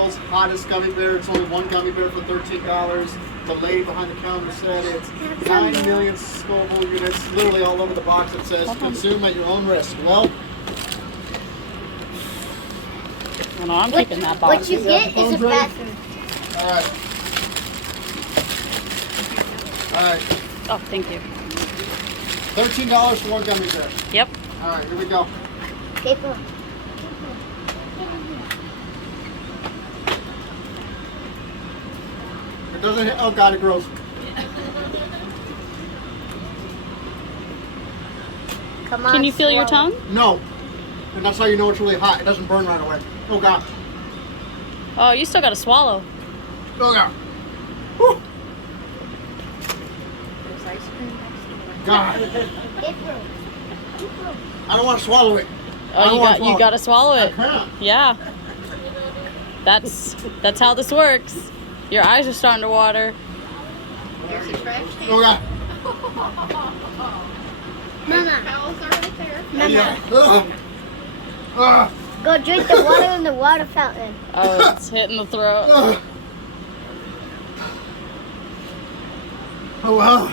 world's hottest gummy bear. It's only one gummy bear for $13. The lady behind the counter said it's 9 million Scoville units. Literally all over the box it says, consume at your own risk. Well, no, I'm keeping that box. What you get is a bathroom. alright. Alright. Oh, thank you. $13 for one gummy bear. Yep. Alright, here we go. Paper. It doesn't hit. Oh god, it grows. Come on. Can you feel your swallow. tongue? No. And that's how you know it's really hot. It doesn't burn right away. Oh god. Oh, you still got to swallow. Oh god. Whew. God. Paper. I don't want to swallow it. Oh, you got to swallow I it. can't. Yeah. That's how this works. Your eyes are starting to water. There's a trash can. Oh god. Mama. Towels are right there. Mama. Yeah. Ugh. Go drink the water in the water fountain. Oh, it's hitting the throat. Ugh. Oh wow.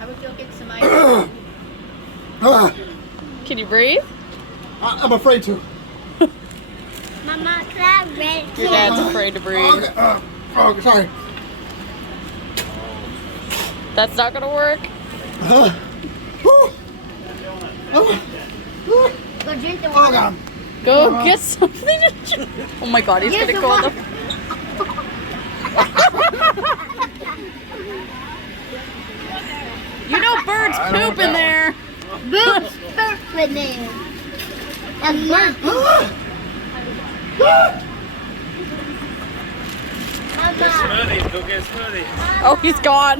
How would you get some ice? Ugh. Can you breathe? I'm afraid to. Mama, can I have red Your dad's afraid to breathe. Okay. Oh, sorry. That's not gonna work. Whew. Go drink the Oh water. god. Go get something to drink. Oh my god, he's Here's gonna the go on the. You know birds poop in there. Boots perfect name. That's bird. Mama. Smoothies, go get smoothies. Oh, he's gone.